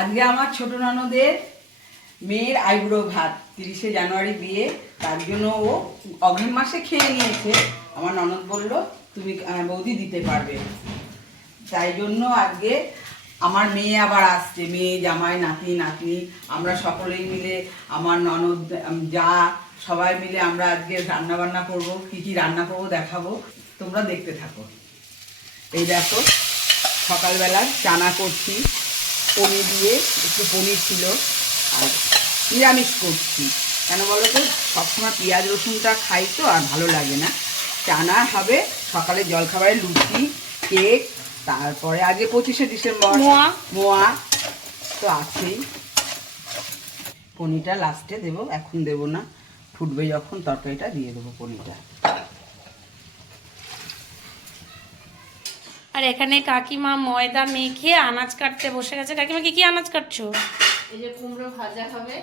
আজকে আমার ছোট ননদের মেয়ের আইব্রো ভাত, তিরিশে জানুয়ারি বিয়ে। তার জন্য ও অগ্রিম মাসে খেয়ে নিয়েছে। আমার ননদ বলল, তুমি বৌদি দিতে পারবে। তাই জন্য আজকে আমার মেয়ে আবার আসছে, মেয়ে, জামাই, নাতি, নাতনি। আমরা সকলেই মিলে, আমার ননদ যা, সবাই মিলে আমরা আজকে রান্না বান্না করব, কি কি রান্না করব দেখাবো। তোমরা দেখতে থাকো। এই দেখো, সকালবেলা চানা করছি। পনির দিয়ে একটু পনির ছিল। আর নিরামিষ করছি। কেন বলো তো? সবসময় পেঁয়াজ রসুনটা খাই তো আর ভালো লাগে না। চানা হবে সকালে জলখাবারে লুচি কেক তারপরে আজকে পঁচিশে ডিসেম্বর। মোয়া। মোয়া। তো আছেই। পনিরটা লাস্টে দেবো এখন দেবো না। ফুটবে যখন তরকারিটা দিয়ে দেবো পনিরটা। আর এখানে কাকিমা ময়দা মেখে আনাজ কাটতে বসে গেছে। কাকিমা কি কি আনাজ কাটছো? এই যে কুমড়ো ভাজা হবে।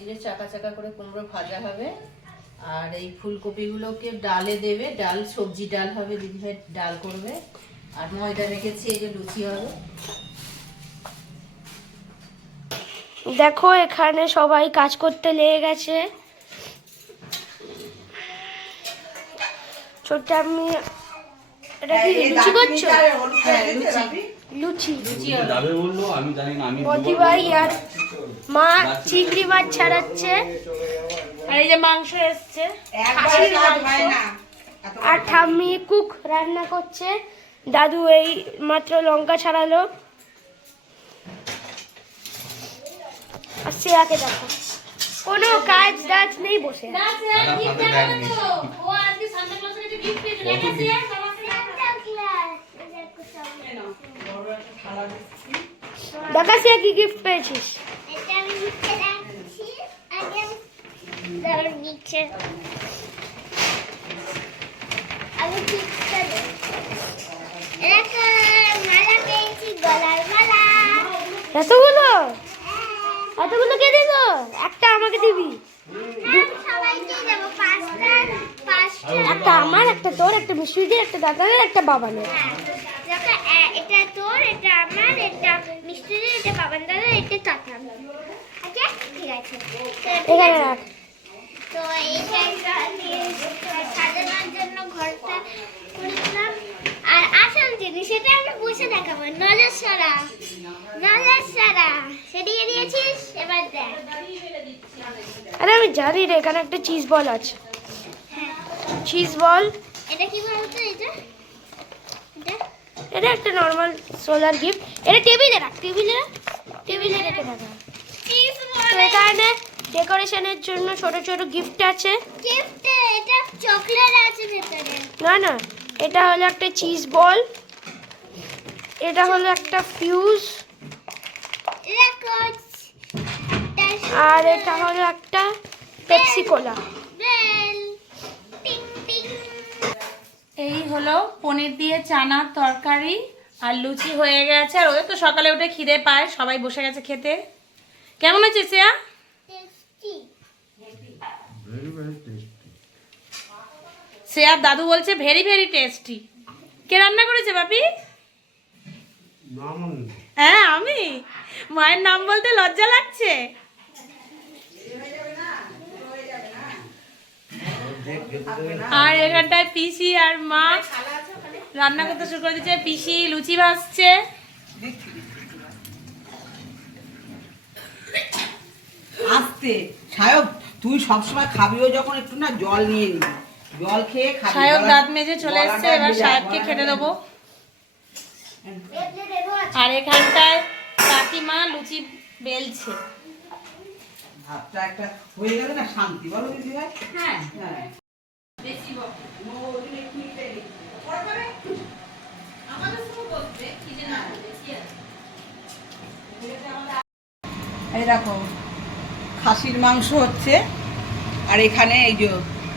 এই যে চাকা চাকা করে কুমড়ো ভাজা হবে। আর এই ফুলকপিগুলোকে ডালে দেবে। ডাল সবজি ডাল হবে দিদিভাই ডাল করবে। আর ময়দা রেখেছি এই যে লুচি হবে। দেখো এখানে সবাই কাজ করতে লেগে গেছে। ছোট আমি এটা কি লুচি করছ? হ্যাঁ লুচি। লুচি। যাবে বলল আমি জানি না আমি মতি ভাই আর মা চিংড়ি মাছ ছাড়াচ্ছে। আর এই যে মাংস এসছে আর ঠাম্মি কুক রান্না করছে। দাদু এই মাত্র লঙ্কা ছাড়ালো। আর শ্রেয়াকে দেখো। কোনো কাজ দাজ নেই বসে দেখা শ্রেয়া কি গিফট পেয়েছিস এটা আমি নিচে রাখছি আগে ধরো নিচে আমি ঠিকটা দেব এরকম মালা পেয়েছি গলার মালা। এতগুলো? এতগুলো কে দিল? একটা আমাকে দিবি। পাঁচটা একটা আমার একটা তোর একটা মিষ্টিদের একটা দাদাদের একটা বাবানের। হ্যাঁ, দেখো এটা তোর এটা আমার এটা মিষ্টিদের এটা বাবান দাদা এটা কাকা ওকে ঠিক আছে। তো ঠিক আছে। তো এইটা সাজানোর জন্য ঘরটা করলাম আর আসল জিনিস সেটা আমরা বসে দেখাবো। নজর সারা। নজর সারা। সেদিকে দিয়েছিস? এবার দেখ। আরে আমি জানি রে এখানে একটা চিজ বল আছে। হ্যাঁ। চিজ বল এটা কি বলতো এটা? এটা? এটা একটা নর্মাল সোলার গিফট এটা টেবিলে রাখ টেবিলে রাখ টেবিলে রেখে চিজ তো এখানে ডেকোরেশনের জন্য ছোট ছোট গিফট আছে। গিফট এটা চকলেট আছে ভেতরে। না না এটা হলো একটা চিজ বল এটা হলো একটা ফিউজ আর এটা হলো একটা পেপসি কোলা এই হলো পনির দিয়ে চানার তরকারি আর লুচি হয়ে গেছে। আর ওই তো সকালে উঠে খিদে পায় সবাই বসে গেছে খেতে। কেমন হচ্ছে শ্রেয়া? টেস্টি। শ্রেয়ার দাদু বলছে ভেরি ভেরি টেস্টি কে রান্না করেছে বাপি? হ্যাঁ আমি। মায়ের নাম বলতে লজ্জা লাগছে। আর এখানটায় পিসি আর মা রান্না করতে শুরু করে দিচ্ছে পিসি লুচি ভাজছে। আসতে। সায়ক তুই সবসময় খাবিও যখন একটু না জল নিয়ে নিবি। জল খেয়ে খাবি গলা- দাঁত মেজে চলে এসছে এবার সাহেবকে গলাটা খেতে। দেবো। আর এখানটায় কাকিমা লুচি বেলছে। ভাতটা একটা হয়ে গেলে না শান্তি। বলো দিদি ভাই হ্যাঁ। হ্যাঁ। এই দেখো খাসির মাংস হচ্ছে আর এখানে এই যে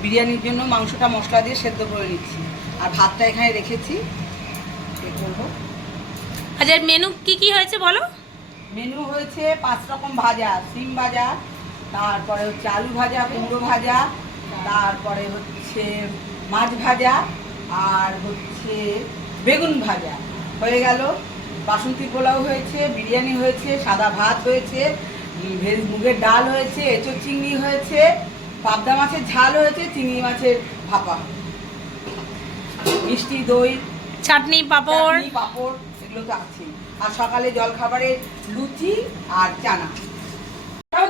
বিরিয়ানির জন্য মাংসটা মশলা দিয়ে সেদ্ধ করে নিচ্ছি। আর ভাতটা এখানে রেখেছি। করব। আচ্ছা মেনু কি কি হয়েছে বলো? মেনু হয়েছে পাঁচ রকম ভাজা সিম ভাজা তারপরে হচ্ছে আলু ভাজা কুমড়ো ভাজা তারপরে হচ্ছে মাছ ভাজা আর হচ্ছে বেগুন ভাজা। হয়ে গেল বাসন্তী পোলাও হয়েছে বিরিয়ানি হয়েছে সাদা ভাত হয়েছে ভেজ মুগের ডাল হয়েছে এঁচো চিংড়ি হয়েছে পাবদা মাছের ঝাল হয়েছে চিংড়ি মাছের ভাপা। মিষ্টি দই চাটনি পাঁপড়। পাঁপড় এগুলো তো আছে আর সকালে জল খাবারে লুচি আর চানা।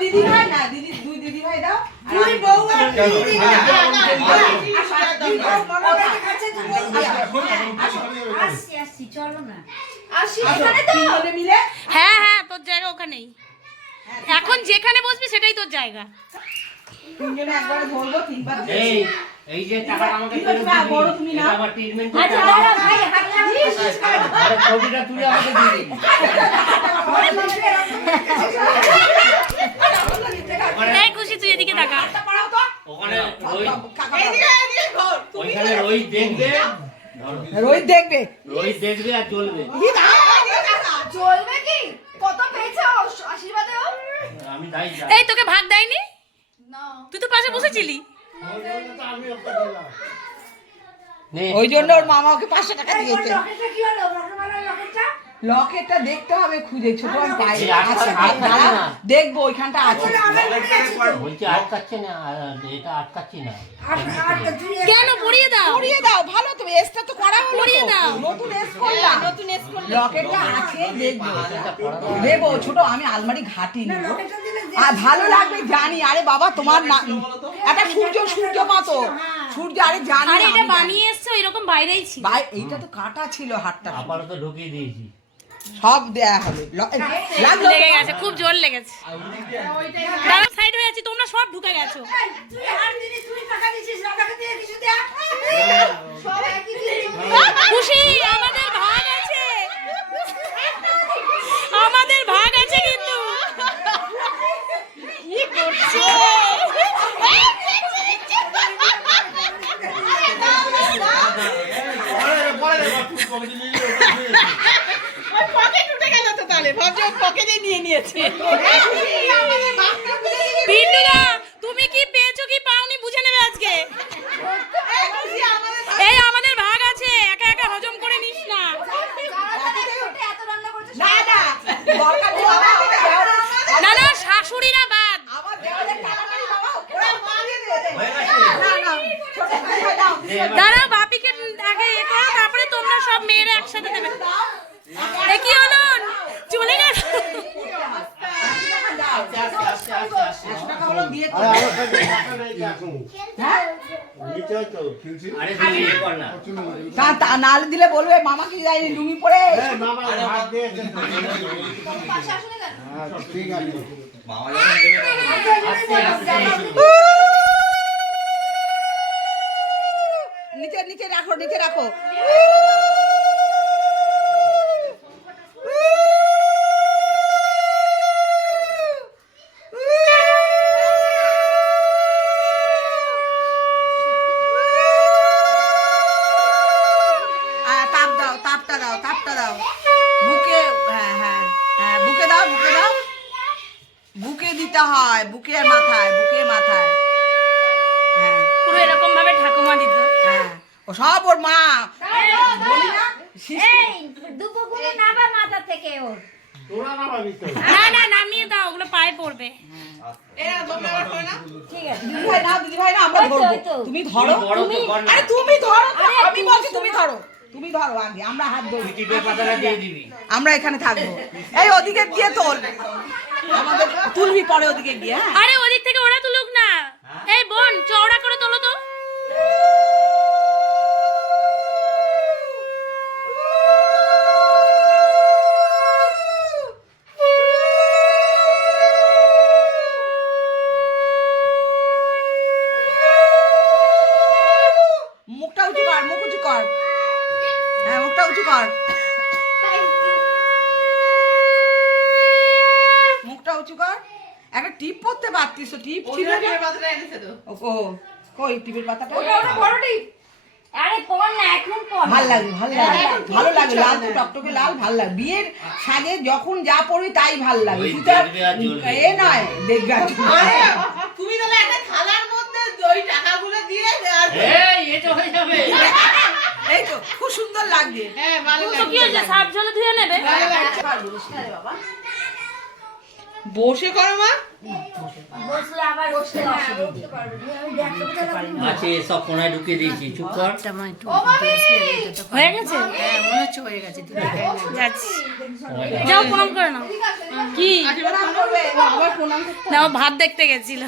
দিদি ভাই না? দিদি ভাই দাও দুই বউ আর দিদি ভাই দুই বউ ননদের কাছে দুই বউ দিয়া। আসছি আসছি চলো না আসো, তিনজনে মিলে হ্যাঁ হ্যাঁ তোর জায়গা ওখানেই এখন যেখানে বসবি সেটাই তোর জায়গা তিনজনে একবারে ধরবো তিনবার এই এই যে টাকাটা আমাকে ফেরত দিবি বড় তুমি এটা আমার ট্রিটমেন্ট আচ্ছা দাঁড়াও ভাই হাত লাগাও। আর ছবিটা তুলে আমাকে দিয়ে দিবি। এই খুশি তুই এদিকে তাকা। ওখানে রোহিত দেখবে। রোহিত দেখবে। রোহিত দেখবে আর চলবে চলবে কি? কত পেয়েছ আমি তাই এই তোকে ভাগ দেয়নি? তুই তো পাশে বসেছিলি। ওই জন্য ওর মামা ওকে পাঁচশো টাকা দিয়েছে। লকেটটা দেখতে হবে খুঁজে। ছোট আর আটকা- আচ্ছা, দাঁড়া, না। দেখব ওইখানটা আছে। বলছি আটকাচ্ছে না এটা আটকাচ্ছে না। কেন পড়িয়ে দাও? পরিয়ে দাও ভালো তো এসটা তো করা হলো পরিয়ে তো। দাও। নতুন এস করলাম। নতুন এস করলাম। লকেটটা আছে দেখব। এটা পড়া। দাও। দেবো ছোট আমি আলমারি ঘাটি আর ভালো লাগবে জানি আরে বাবা তোমার না একটা সূর্য সূর্য মাতো সূর্য আরে জানি আরে এটা বানিয়ে এসছে এরকম বাইরেই ছিল। ভাই এইটা তো কাটা ছিল হাতটা। আপাতত ঢুকিয়ে দিয়েছি। সব দেয়া হবে। লাগল লেগে গেছে খুব জোর লেগেছে। দাদা সাইড হয়ে আছি তোমরা সব ঢুকে গেছো। তুই হাত তুই টাকা দিছিস না টাকা দিয়ে কিছু দেয়া? খুশি আমাদের ভাগ আছে। আমাদের ভাগ আছে কিন্তু। কি করছে পকেট উঠে গেল তো তাহলে ভাবছ পকেটে নিয়ে নিয়েছে। পিন্টুদা তুমি কি পেয়েছ কি পাওনি বুঝে নেবে আজকে? এই আমাদের ভাগ আছে একা একা হজম করে নিস না। এত রান্না করছ না না শাশুড়িরা বাদ। দাঁড়াও বাপিকে আগে এ করো তারপরে তোমরা সব মেয়েরা একসাথে দেবে। কি হলো? নালে দিলে বলবে মামা কি যায়নি লুঙ্গি পরে আস্তে নিচে নিচে রাখো নিচে রাখো না না নামিয়ে দাও ওগুলো পায়ে পড়বে। ঠিক আছে দিদি ভাই না দিদি ভাই না আমরা ওই তো, ধরবো। ওই তো। তুমি ধরো আরে তুমি ধরো আমি বলছি তুমি ধরো। তুমি ধরো আগে আমরা হাত ধরি। দিয়ে আমরা এখানে থাকব। এই ওদিকে গিয়ে তোল। আমাদের তুলবি পরে ওদিকে গিয়ে হ্যাঁ? আরে ওদিক থেকে ওরা তুলুক না। এই বোন চওড়া করে তোলো কর। মুখ উঁচু কর হ্যাঁ মুখটা উঁচু কর। মুখটা উঁচু কর। একটা টিপ পড়তে পারতিস তো টিপ ছিল ও কই টিপের পাতাটা? আরে পড় না এখন পড় ভালো লাগে ভালো লাগে ভালো লাগে লাল তো টকটকে লাল ভালো লাগে বিয়ের সাজে যখন যা পড়ি তাই ভালো লাগে তুই। এ নয় দেখবে তুমি তাহলে একটা থালার মধ্যে ওই টাকাগুলো দিয়ে আর এই এটা হয়ে যাবে। লাগছে হ্যাঁ ভালো তো কি হয়েছে সাপ জলে ধুয়ে নেবে বসে করো মা। আছে সব কোনায় ঢুকিয়ে দিয়েছি। চুপ কর। হয়ে গেছে? হ্যাঁ মনে হচ্ছে হয়ে গেছে যাও প্রণাম করে নাও। কি আবার প্রণাম করতে না ভাত দেখতে গেছিল।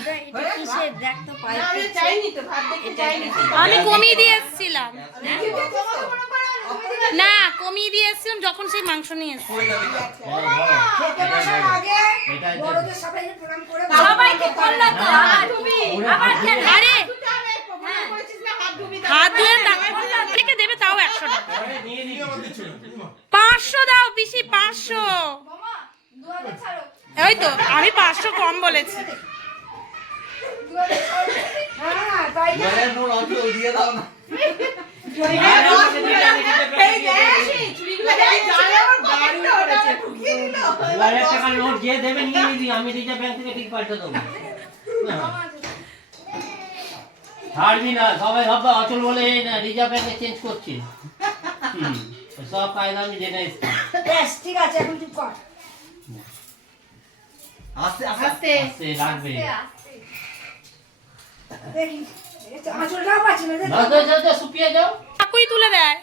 আমি চাইনি তো ভাত দেখতে চাইনি আমি কমিয়ে দিয়ে এসেছিলাম। না কমিয়ে দিয়ে এসেছিলাম যখন সেই মাংস নিয়ে এসেছি সবাইকে করলাম তো আবার তুমি আবার কেন আরে হাত ধুয়ে থেকে দেবে তাও একশো টাকা। পাঁচশো দাও পিসি পাঁচশো। ওই তো আমি পাঁচশো কম বলেছি। মোড় দিয়ে দাও না। আমি রিজার্ভ ব্যাংক থেকে ঠিক পাল্টে দেবো ছাড়বি না সবাই ভাববে অচল বলে রিজার্ভ ব্যাংকে চেঞ্জ করছি সব কায়দা আমি জেনে এসেছি আস্তে। আস্তে আস্তে। সে রাখবে। যাও, যাও, যাও, যাও, শুকিয়ে যাও। কাকুই তুলে দেয়।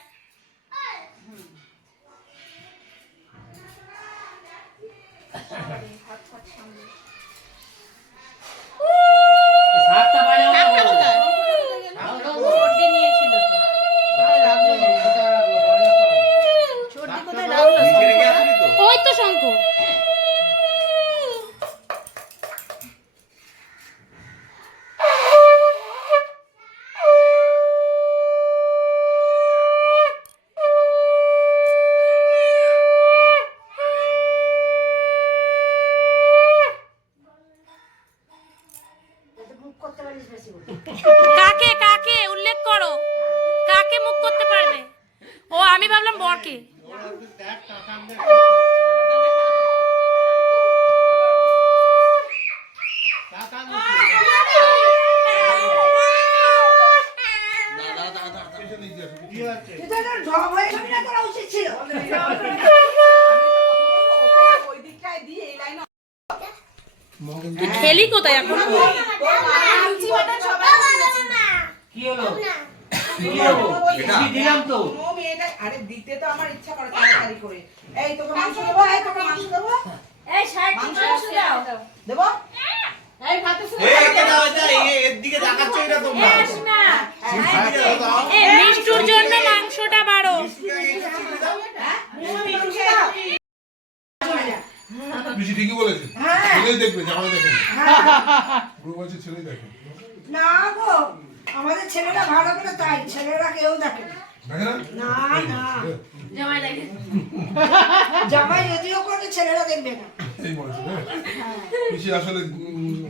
সাতটা বাজাও না বলো। কোথায়? যাও, যাও, সর্দি নিয়েছিল তো কোথায় রাখল সর্দি কোথায় রাখল নিচে রেখে আসবি তো ওই তো শঙ্খ কাকে কাকে উল্লেখ করো কাকে মুখ করতে পারবে ও আমি ভাবলাম বরকে ওই দিকটায় দিয়ে এই লাইনে তুই খেলি কোথায় এখন? কি হলো? দিলাম তো? আরে দিতে তো আমার ইচ্ছা করে তাড়াতাড়ি করে। এই তোকে মাংস দেবো? এই তোকে মাংস দেবো? মাংস দেবো? এই একে দাও এটা এই এর দিকে তাকাচ্ছ এটা তোমরা এদিকে দাও, দাও। এ মিষ্টুর জন্য মাংসটা বাড়ো পিসি ঠিকই বলেছে ছেলেই দেখবে জামাই দেখেন গুরু বলছে ছেলেই দেখে না গো আমাদের ছেলেরা ভালো করে তাই ছেলেরা কেউ দেখে না। না? না না। জামাই লাগে জামাই যদিও করে ছেলেরা দেখবে না। এই বলেছে হ্যাঁ? আসলে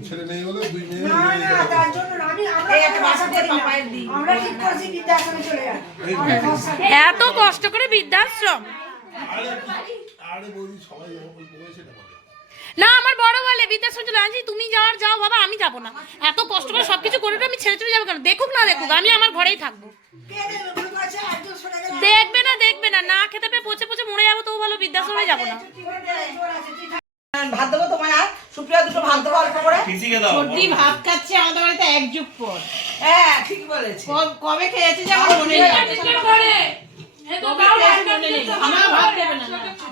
ছেলে নেই বলে দুই মেয়ে না না তার জন্য আমি আমরা একটা বাসা বাসা করি না। পাপায়ের দিই। আমরা ঠিক করছি বৃদ্ধাশ্রমে চলে যাব আমরা ভরসা নেই। এত কষ্ট করে বৃদ্ধাশ্রম? আরে আরে বৌদি সবাই সেটা। বলে না আমার বড় বলে চলে আনছি তুমি যাওয়ার যাও বাবা আমি যাব না। এত কষ্ট করে সবকিছু করে আমি ছেড়ে চলে যাব কেন? দেখুক না দেখুক আমি আমার ঘরেই থাকব। দেখবে? গুরু বলছে, একজন সরে গেলে দেখবে না দেখবে না না খেতে পেয়ে পচে পচে মরে যাব তো ভালো বৃদ্ধাশ্রমে যাব না। ভাত দেবো তোমায় আর সুপ্রিয়া দুটো ভাত দেবো অল্প করে। সর্দি ভাত খাচ্ছে আমাদের বাড়িতে এক যুগ পর। হ্যাঁ ঠিক বলেছে। কবে খেয়েছে যে আমার মনে নেই।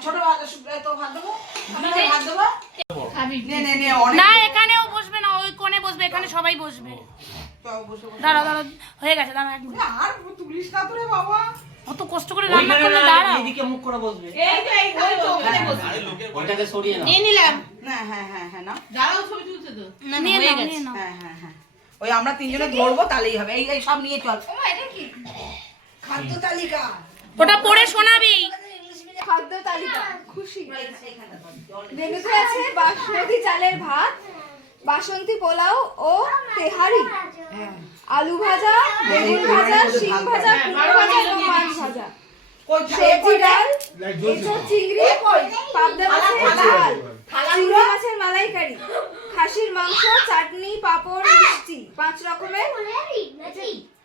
ছোট ভাত সুপ্রিয়া তো ভাত দেবো আপনাকে ভাত দেবো নে নে নে না এখানেও বসবে না ওই কোণে বসবে এখানে সবাই বসবে। দাঁড়াও দাঁড়াও হয়ে গেছে। না, আর তুলিস না তো রে বাবা। অত কষ্ট করে রান্না করলে না, দাঁড়াও। এদিকে মুখ করে বসবে। এই তো তো ওখানে বসে ওইটাকে সরিয়ে নাও। নিয়ে নিলাম। না হ্যাঁ হ্যাঁ হ্যাঁ না দাঁড়াও ছবি তুলছে তো। নিয়ে নাও নিয়ে নাও। হ্যাঁ হ্যাঁ হ্যাঁ। ওই আমরা তিনজনে ধরবো তাহলেই হবে। এই এই সব নিয়ে চল। খাদ্য তালিকা। ওটা পড়ে শোনাবি। খাদ্য তালিকা। খুশি। মেনুতে আছে বাসমতি চালের ভাত বাসন্তী পোলাও ও তেহারি। আলু ভাজা বেগুন ভাজা শিম ভাজা কুমড়ো ভাজা এবং মাছ ভাজা। কই সবজি ডাল এঁচোড় চিংড়ি পাবদা মাছের ঝাল চিংড়ি মাছের মালাইকারি খাসির মাংস চাটনি পাঁপড় মিষ্টি পাঁচ রকমের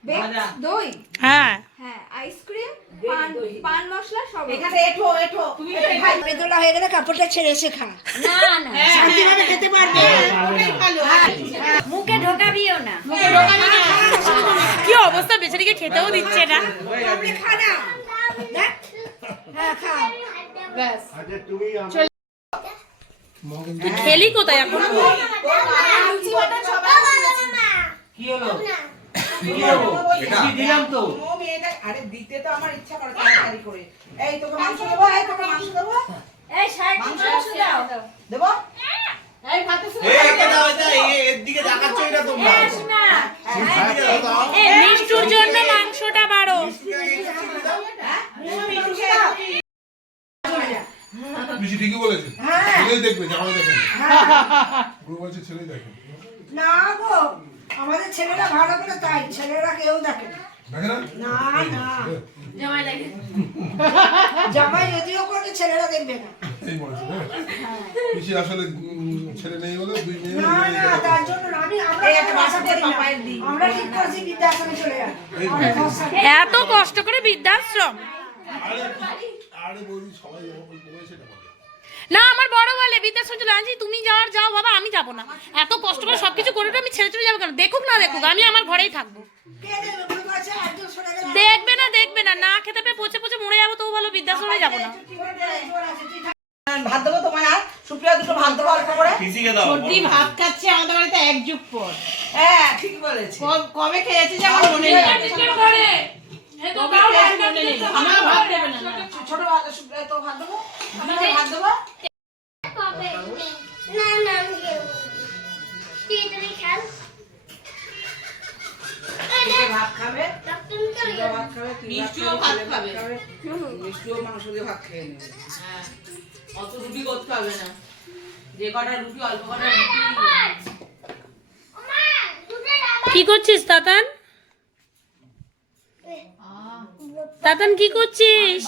দই হ্যাঁ হ্যাঁ আইসক্রিম পান পান মশলা সব এখানে এঠো এঠো তুমি বেদনা হয়ে গেলে কাপড়টা ছেড়ে এসে খা শান্তিভাবে খেতে পারবে মুখে ঢোকাবিও না কি অবস্থা বেচারিকে খেতেও দিচ্ছে না খা না হ্যাঁ খা ব্যাস খেলি কোথায় এখন কি হলো কি দিলাম তো। ও মেয়েটা আরে দিতে তো আমার ইচ্ছা করে তাড়াতাড়ি করে। এই তোকে মাংস দেবো? এই তোকে মাংস দেবো? এই শার্ট মাংস দাও। দেবো? এই ভাতে এই একে দাও। এটা এর দিকে তাকাচ্ছ এটা তোমরা এদিকে দাও, দাও। এ মিষ্টুর জন্য মাংসটা বাড়ো। পিসি ঠিকই বলেছে। ছেলেই দেখবে জামাই দেখে না গুরু ছেলেই দেখে। না গো। আমাদের ছেলেরা ভালো করে তাই ছেলেরা কেউ দেখে না। না? না না। জামাই লাগে জামাই যদিও করে ছেলেরা দেখবে না। এই হ্যাঁ? পিসি আসলে ছেলে নেই বলে দুই মেয়ে না না তার জন্য আমি আমরা। আমরা ঠিক করছি বৃদ্ধাশ্রমে চলে যাব। এত কষ্ট করে বৃদ্ধাশ্রম? আরে আরে বৌদি সবাই না আমার বড় বলে বৃদ্ধাশ্রম চলে আনছি তুমি যাওয়ার যাও বাবা আমি যাব না। এত কষ্ট করে সবকিছু করে তো আমি ছেড়ে চলে যাব কেন? দেখুক না দেখুক আমি আমার ঘরেই থাকব। দেখবে বুড়ো বয়সে একজন সরে গেলে দেখবে না দেখবে না না খেতে পেয়ে পচে পচে মরে যাব তো ভালো বৃদ্ধাশ্রমে যাব না। ভাত দেবো তোমায় আর সুপ্রিয়া দুটো ভাত দেবো অল্প করে। সর্দি ভাত খাচ্ছে আমাদের বাড়িতে এক যুগ পর। হ্যাঁ ঠিক বলেছে। কবে খেয়েছি যে আমার মনে নেই। ভাত দেবে না। না। ছোট ভাত সুপ্রিয়া তো ভাত দেবো? আমি ভাত দেবো? কবে না না আমি খেলব তুই তুমি খেল কে ভাত খাবে? তুমি তো সুপ্রিয়া ভাত খাবে? তুই ভাত মিষ্টিও খাবি, ভাত ছেলে খাবে। মিষ্টিও মাংস দিয়ে ভাত খেয়ে নেবে। হ্যাঁ। অত রুটি করতে হবে না। যে কটা রুটি অল্প কটা রুটি। কি করছিস তাতান? তাতান কি করছিস?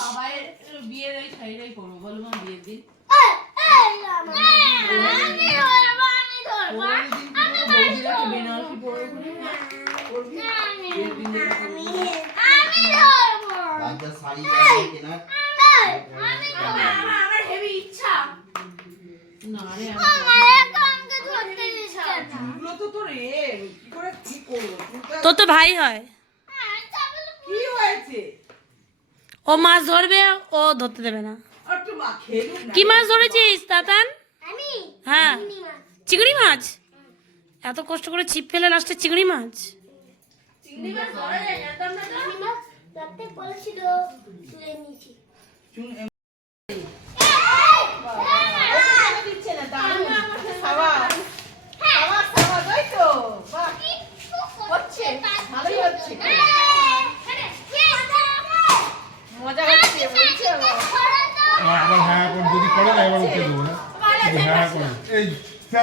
তোর তো ভাই হ্যাঁ, তাহলে কি হয়েছে ও মাছ ধরবে ও ধরতে দেবে না। কি মাছ ধরেছিস তাতান? হ্যাঁ। চিংড়ি মাছ। চিংড়ি মাছ? এত কষ্ট করে ছিপ ফেলে লাস্টে চিংড়ি মাছ? চিংড়ি মাছ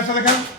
সাথে খান তুই খেল মিষ্টু শেয়ার তুই খেল